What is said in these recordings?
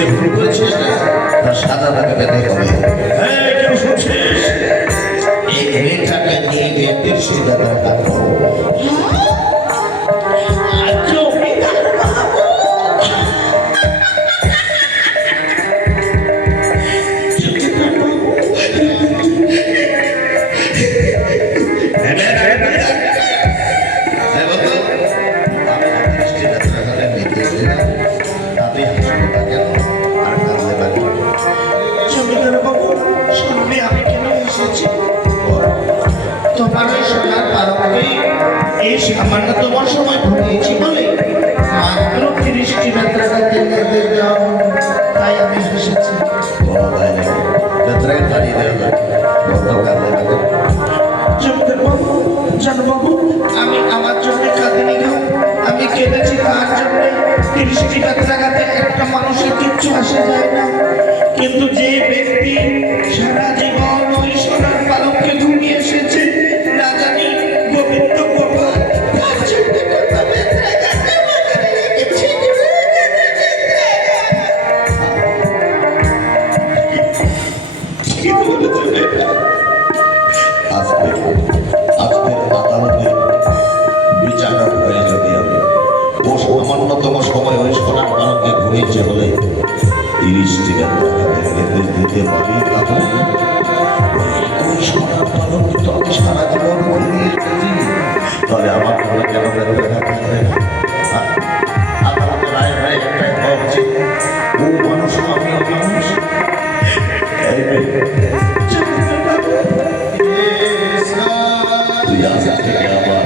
যে ভুল করেছিস না তার সাজা তাকে পেতে হবে। হ্যাঁ, কেউ শুনছিস? এই মেয়েটাকে নিয়ে গিয়ে দৃষ্টিদাতার কাছে সামান্য তোমার সময় ঘুরিয়েছি বলে মাত্র 30টি বেত্রাঘাতে নিয়ে যাও, তাই আমি এসেছি। জানবাবু, আমি আমার জন্য কাঁদিনি গো, আমি কেঁদেছি তার জন্য। 30টি বেত্রাঘাতে একটা মানুষের কিচ্ছু আসে যায় না, কিন্তু যে ব্যক্তি সারা জীবন ওই সোনার পালককে ঘুমিয়ে এসেছে, না জানি গোবিন্দ গোপাল, সামান্যতম সময় ওই সোনার পালককে ঘুরিয়েছে বলে 30টি নির্দেশ দিতে পারি, ওই সোনার পালক তো আমি সারা জীবন ঘুরিয়ে এসেছি। তাহলে আমার ঘরে কেন আদালতের রায় ভাই একটাই হওয়া উচিত, ও মানুষ আমিও মানুষ। তুই আজ থেকে আমার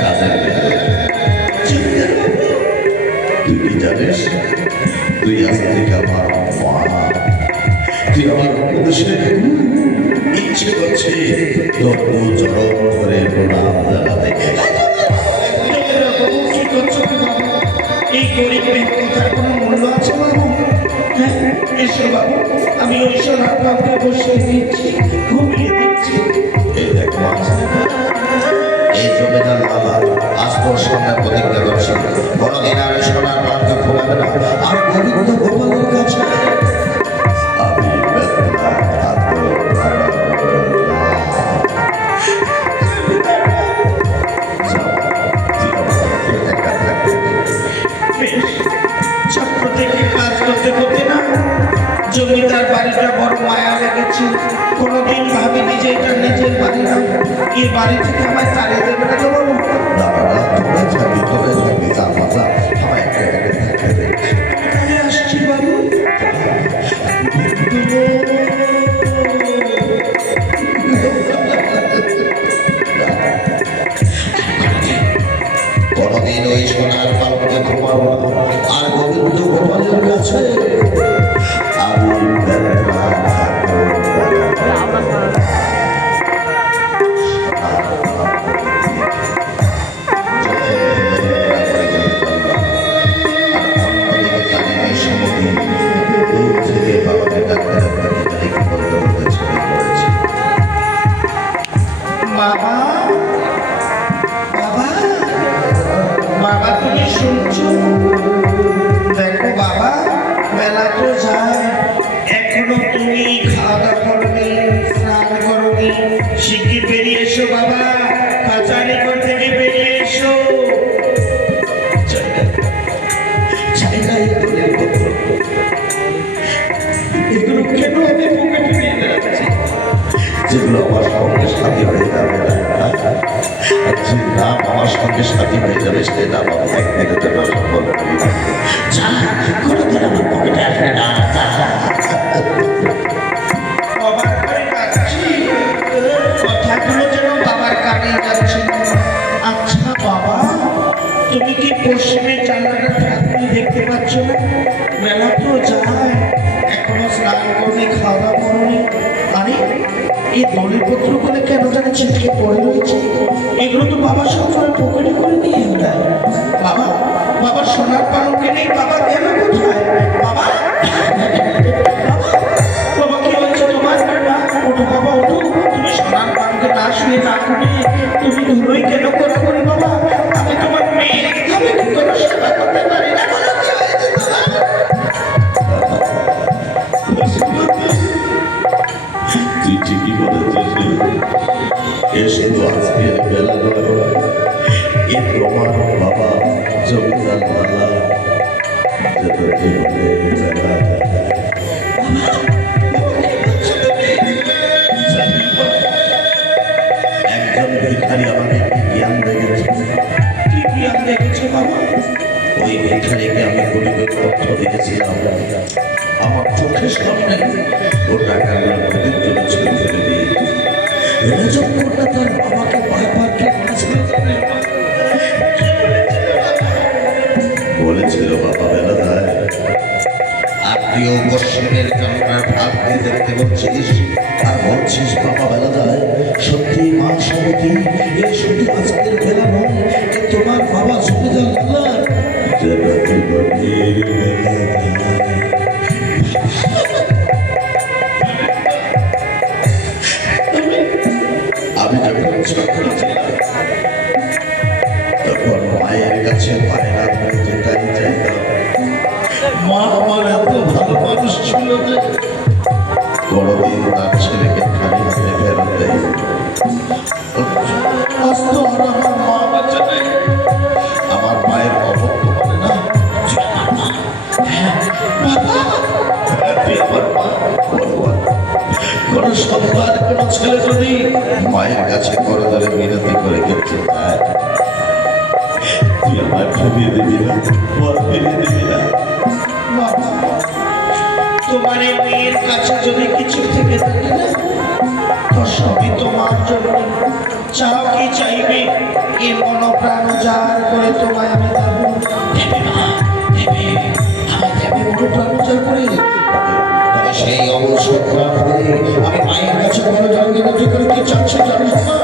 কাজের তুই কি জানিস, তুই আজ থেকে আমার মা, তুই আমার উপদেশে ইচ্ছে করছে তোর চরম ধরে প্রণাম জানাতে। এই গরিব ব্যক্তিটার কোনো মূল্য আছে বাবু? হ্যাঁ, এসো বাবু, আমি ওই সোনার পালকে বসিয়ে দিচ্ছি, ঘুমিয়ে দিচ্ছি। এই দেখ মা, এই জমিদার বাবা আজ তোর সামনে প্রতিজ্ঞা করছি, কোনোদিন আর সোনার পালকে ঘুমাবে না। আর গোবিন্দ গোপালের কাছে আমি ছাত্র থেকে কাজ করতে করতে না জমিদার বাড়িটা বড় মায়া লেগেছে। কোনোদিন ভাবিনি যে এটা নিজের বাড়ি না, এই বাড়ি থেকে আমায় তাড়িয়ে দেবে না তো বলো। আসছি বাবু। কোনদিন ওই সোনার পালকে ঘুমাবো না, আর গোবিন্দ গোপালের কাছে আমি বাবা, বাবা, বাবা, তুমি শুনছো? দেখো বাবা, বেলা তো যায়, এখনো তুমি খাওয়া দাওয়া করনি, স্নান করনি। শিগগির বেরিয়ে এসো বাবা, কাচারি ঘর থেকে বেরিয়ে এসো। এগুলো কেন আমি পকেটে নিয়ে যাচ্ছি? যেগুলো আমার সঙ্গে সাথী হয়ে যাবে, যে নাম আমার সঙ্গে সাথী হয়ে যাবে সে নাম আমি এক মিনিটের সম্ভব কোনোদিন আমার পকেটে আসবে না। বাবার কানে যাচ্ছি, কথাগুলো যেন বাবার কানে যাচ্ছে। আচ্ছা বাবা, তুমি কি পশ্চিমে জানালাটা আপনি দেখতে পাচ্ছ না? বেলা তো যায়, এখনো স্নান করনি, খাওয়া দাওয়া করনি। আরে এই দলের পত্র করে কেন জানি ছিটকে পড়ে রয়েছে। এগুলো তো বাবা সবসময় পকেটে করে নিয়ে যায়। বাবা, বাবার সোনার পালকে নেই, বাবা গেল কোথায়? বাবা, বাবা কি হচ্ছে তোমার? ওঠো বাবা, ওঠো। তুমি সোনার পালকে না শুয়ে না করে তুমি ধুলোই কেন করে করে বাবা? আমি তোমার মেয়ে, আমি কি কোনো সেবা করতে পারি না? বলো কি হয়েছে তোমার? আমার চোখের সামনে ও টাকাগুলো নদীর জন্য ছেড়ে ফেলে দিয়ে রজবপুরটা তার বাবাকে বারবার কে বলেছিল বাবা বেলা যায় আত্মীয় পশ্চিমের জন্মের ভাব দিয়ে দেখতে বলছিস আর বলছিস বাবা বেলা যায় সত্যি মা সমতি এ শুধু আজকের বেলা নয় এ তোমার বাবা চলে যান আল্লাহ জগতে গভীর বেলা যায়। আমি যখন ছোট ছিলাম তখন মায়ের কাছে পায়রা ধরে যেটাই চাইতাম মা আমার এত ভালো মানুষ ছিল যে বড়দিন তার ছেলেকে খালি হাতে ফেরত দেয়। আজ তো আর আমার মা বাচ্চা নেই। আমার মায়ের অবত্য বলে না তুই আমার মা। হ্যাঁ, বাবা। হ্যাঁ, তুই আমার মা। বলবা, কোনো সন্তান কোনো ছেলে যদি মায়ের কাছে করদরে বিনতি করে গেছে তুই আমায় ফিরিয়ে দিবি না বল ফিরিয়ে দিবি না। তোমার এই মেয়ের কাছে যদি কিছু থেকে থাকে না তো সবই তোমার জন্য। চাও কি চাইবে এই মনপ্রাণ উজাড় করে তোমায় আমি দেবো। দেবে মা, দেবে, আমায় দেবে মনপ্রাণ উজাড় করে। তবে সেই অবসর হয়ে আমি মায়ের কাছে বড় জলকে নদী করে কি চাচ্ছি জানিস মা?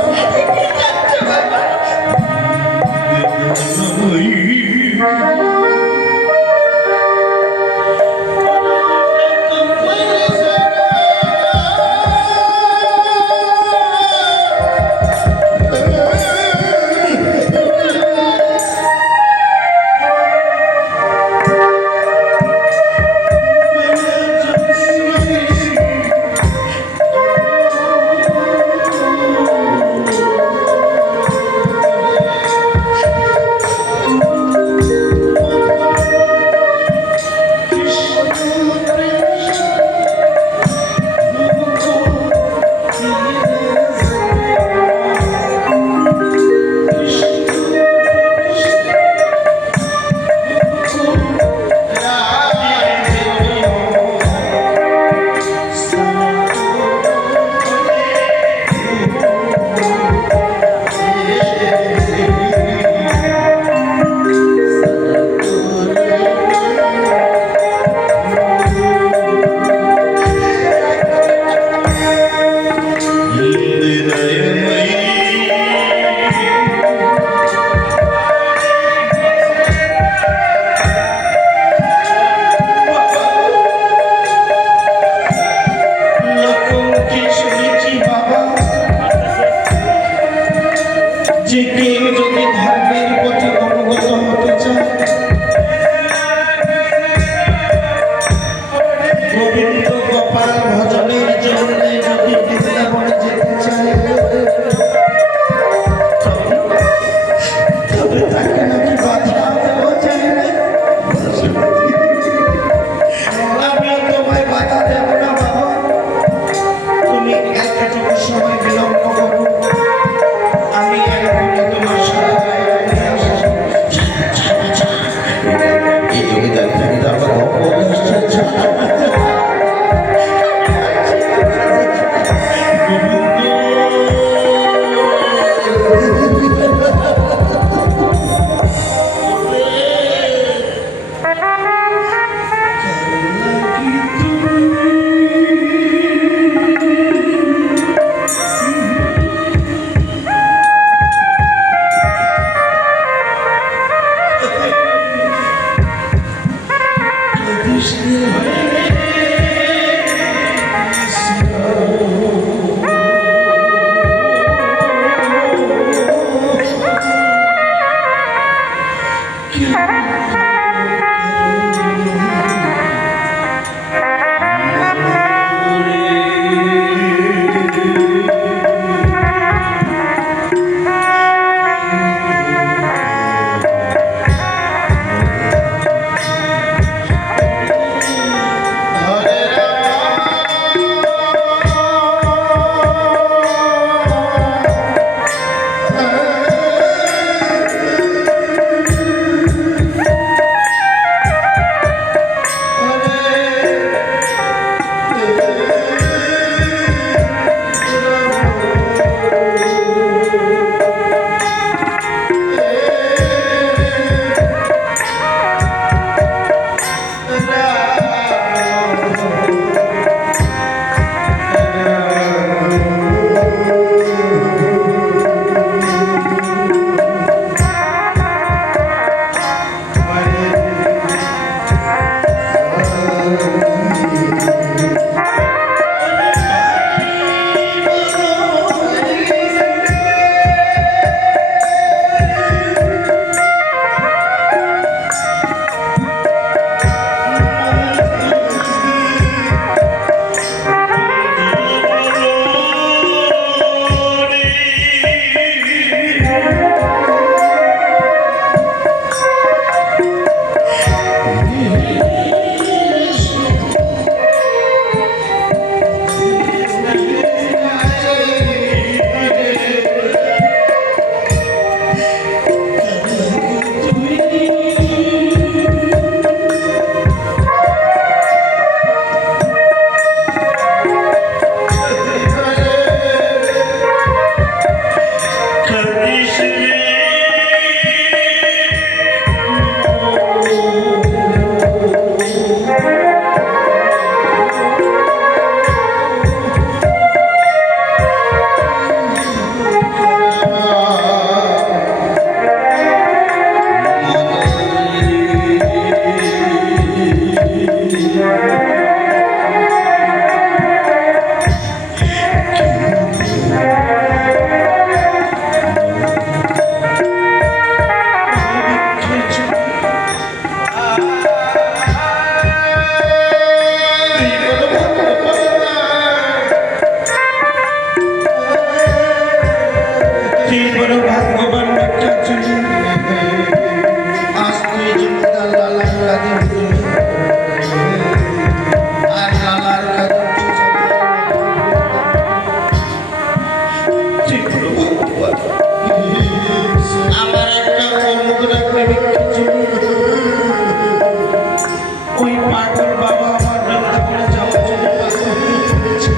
তোর বাবা আমার বৃন্দাবনে যাওয়ার জন্য পাগল হয়ে পড়েছে।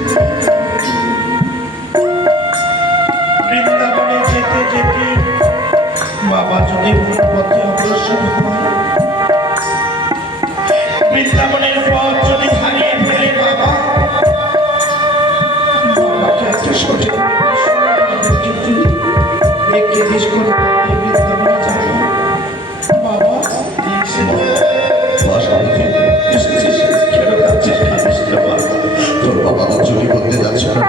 বৃন্দাবনে যেতে যেতে বাবা যদি ভুল পথে অগ্রসর হয়, বৃন্দাবনের পথ যদি হারিয়ে ফেলে বাবা, বাবাকে একটা সঠিক কিন্তু একে বিষ করে বৃন্দাবনে যাবো। বাবা এসেছিস কেন কাঁদছিস? কাঁদিস না বাবা। তোর বাবা তো চুরি করতে যাচ্ছে না,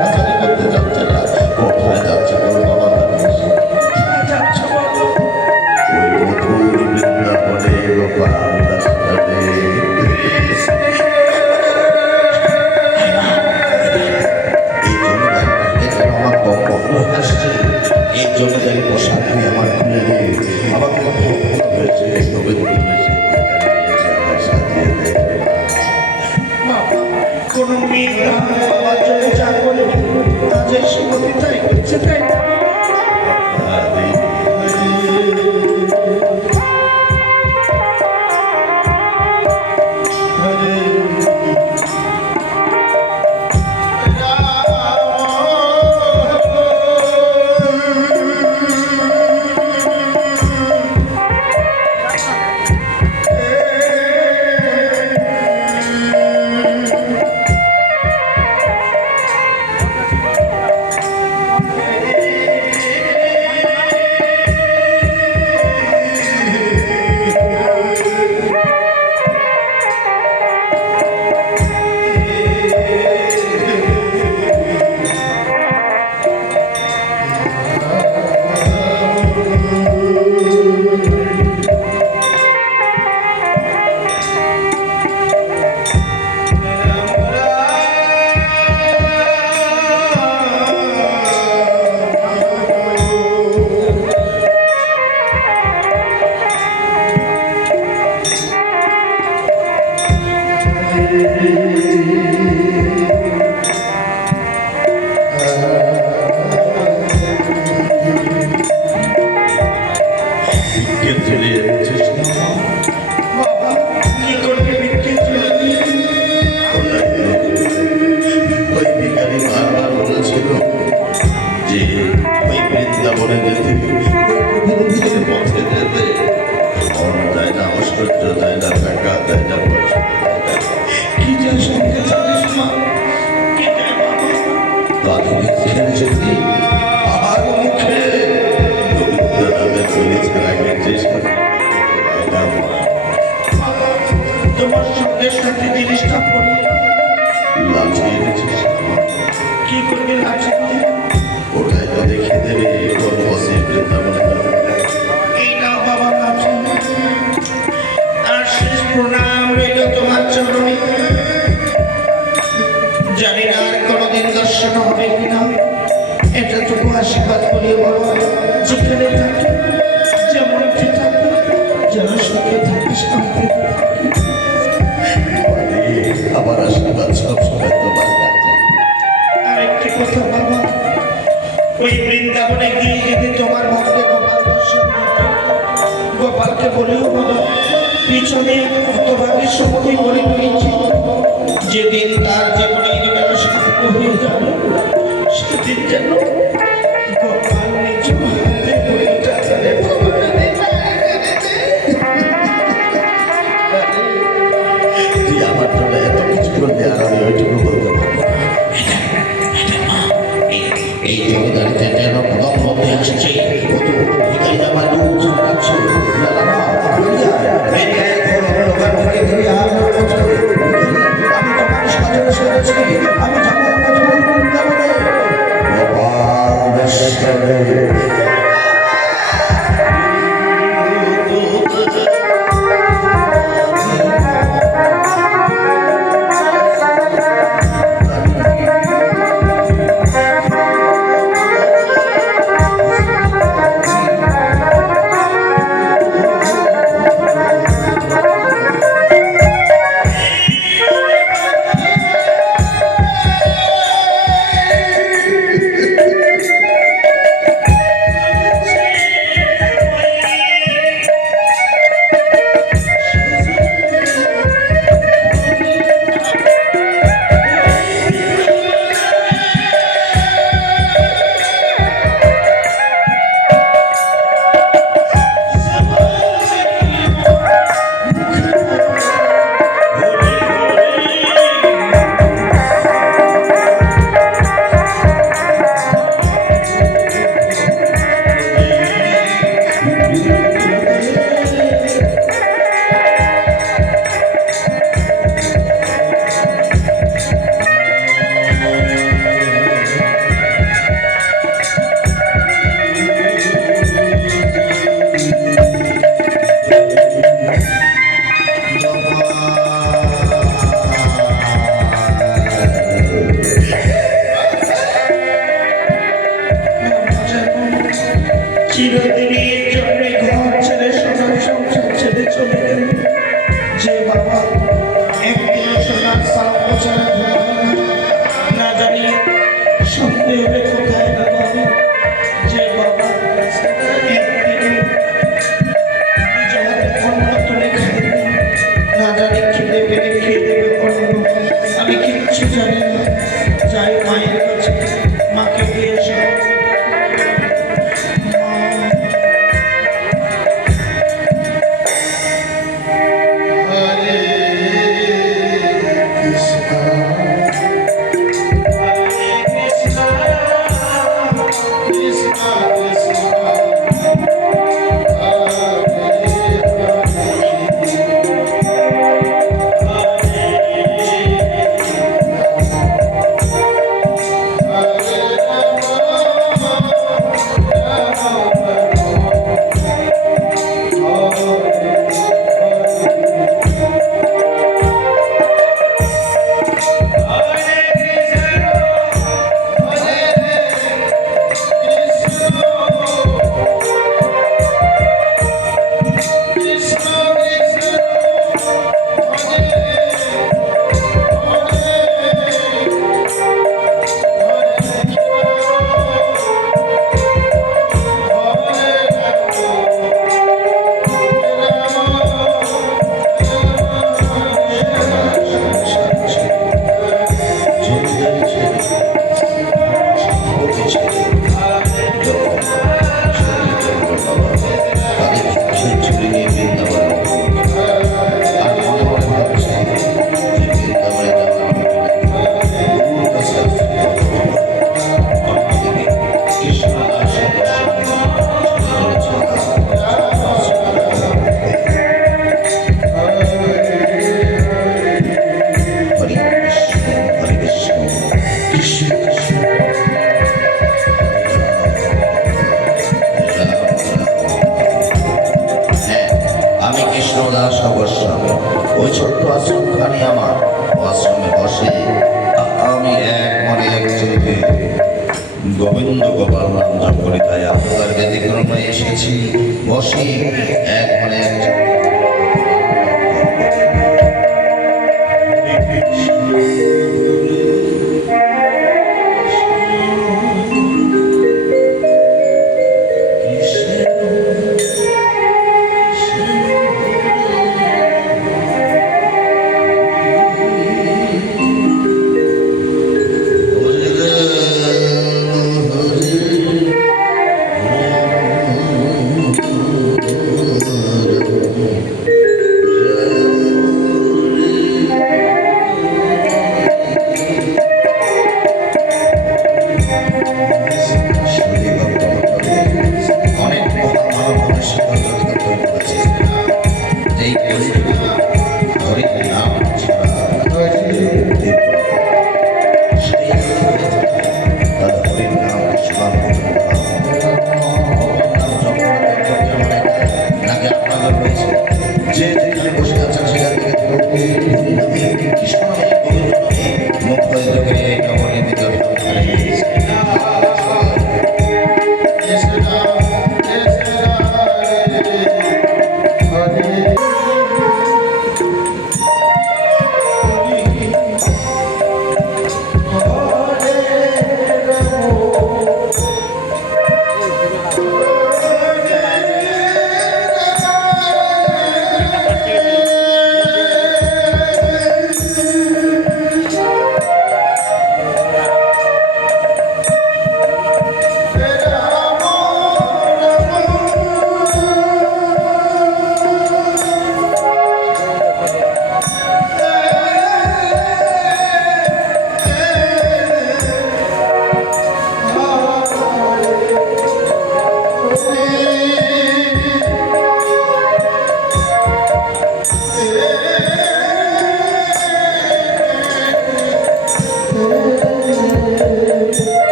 ডাকাতি করতে যাচ্ছে না, কোথায় যাচ্ছে তোর বাবা জানিস? যাচ্ছ বাবা? ওই মধুর বৃন্দাবনে গোপাল দাসটাতে এই জমিদারটাকে যেন আমার কখনো আসছে, এই জমিদারি পোশাক নিয়ে আমার খুলে নিয়ে আমাকে হয়েছে গোবিন্দ হয়েছে আমার সাজিয়ে দেয়। বাবা, কোনো মেয়ে না বাবার জন্য যা করে কাজের সময় তাই করছে, তাই না? বাবা, কি করবে ভিক্ষে চলে গিয়ে? ওই ভিখারি বারবার বলেছিল যে ওই বৃন্দাবনে যেতে গোবিন্দের পথে যেতে মন যায় না, ঐশ্বর্য যায় না, টাকা যায় না, পয়সা যায় না। কি যে সঙ্গে জানিস মা? কি যে বাবা? তাদের ভিক্ষের যদি আমার মুখে গোবিন্দ নামে বলি ছাড়া গেছে তোমার সঙ্গে সাথে জিনিসটা পড়িয়ে লাচিয়ে এনেছিস কি করবে লাঠি দিয়ে? ওটাই তো দেখে দেবে কোন বসে বৃন্দাবনে যাবে। এই নাও বাবা লাঠি, আর শেষ প্রণাম রইল তোমার চরণে। জানি না আর কোনোদিন দর্শন হবে কিনা, এতটুকু আশীর্বাদ করিও বাবা। যেখানে থাকি যেমন থাকি যেন সুখে থাকি, শান্তি থাকি। আমার আশীর্বাদ সবসময় তোমার কাছে। আরেকটি কথা বাবা, ওই বৃন্দাবনে গিয়ে যদি তোমার ভক্ত গোপাল দর্শন না পাই, গোপালকে বলেও বাবা পিছনে হতভাগী শক্তি বলে রয়েছে, যেদিন তার জীবনের বেলা সাফল্য হয়ে যাবে সেদিন যেন গোপাল নিজ হাতে বইটা ধরে ভগবানের তুই আমার জন্য এত কিছু করলে আর আমি ওইটুকু বলতে পারবো না। এই জমিদারিতে যেন প্রথম মধ্যে আসছে কত ভিখারি আমার দুধ চমকাচ্ছে। আমি তোমার সাথে সেরেছি, আমি যাবো বৃন্দাবনে। ছাড়া ঘুম হয় না। না জানি সন্ধে হলে কোথায় না পাবে যে বাবা একদিনে নিজ হাতে অন্ন তুলে খাইবে। না জানি খিদে পেলে খেয়ে দেবে অন্ন, আমি কিচ্ছু জানি না। যাই মায়ের কাছে, মাকে গিয়ে সব ওই ছোট্ট আশ্রমখানি আমার, ও আশ্রমে বসে আমি এক মনে এক চিন্তে গোবিন্দ গোপাল নাম জপ করি। তাই আপনার ব্যতিক্রমে এসেছি, বসে এক মনে এক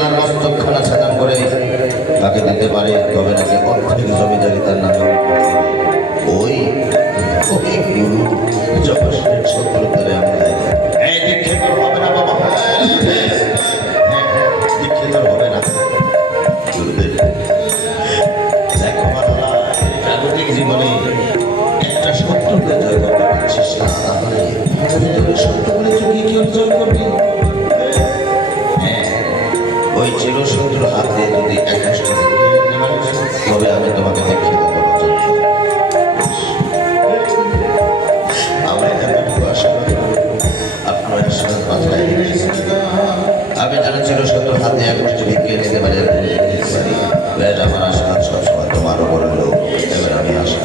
লালার মস্তক খানা ছাতাম করে তাকে দিতে পারে, তবে নাকি অর্ধেক জমিদারি তার নামে ওই ওই গুরু জগৎের শত্রুতারে আমি যাই। এই দীক্ষিত হবে না বাবা, দীক্ষিত হবে না। গুরুদেব দেখো বাবা, জাগতিক জীবনে একটা শত্রুকে জয় করতে পারছিস না, তাহলে ভিতরে শত্রুগুলি তুই কি অর্জন করবি? ওই চিরশত্রুর হাত দিয়ে যদি একটা তবে আমি তোমাকে দেখিয়ে দেবো। আমি যারা চিরশত্রুর হাত দিয়ে এক গোষ্ঠী ভিক্ষিয়ে নিতে পারি, আমার আশীর্বাদ সবসময় তোমার উপর হলো। এবার আমি আসি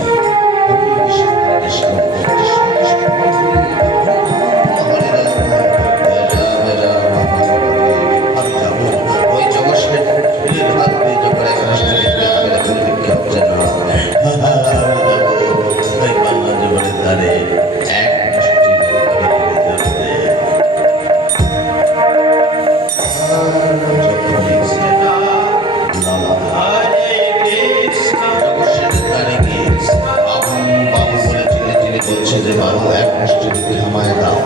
যে বাবু এক মুষ্টি থামায় দাও,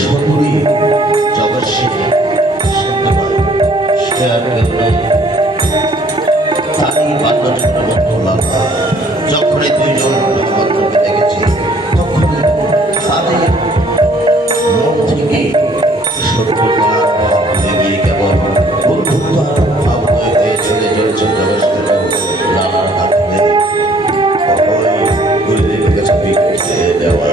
সতুরি জগৎ শিখে শুনতে পায় সে আর কেউ নেই। তারই বাল্যজনের বন্ধু লালা, যখনই দুইজন বন্ধুকে দেখেছি তখনই তাদের মন থেকে শত্রুতা ভুলে গিয়ে কেবল বন্ধুত্ব ভাব হয়ে চলে চলেছে জগৎ লালার হাত ধরে। গুরুদেবের কাছে ভিক্ষে দেওয়া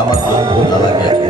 আমার বন্ধু লালাকে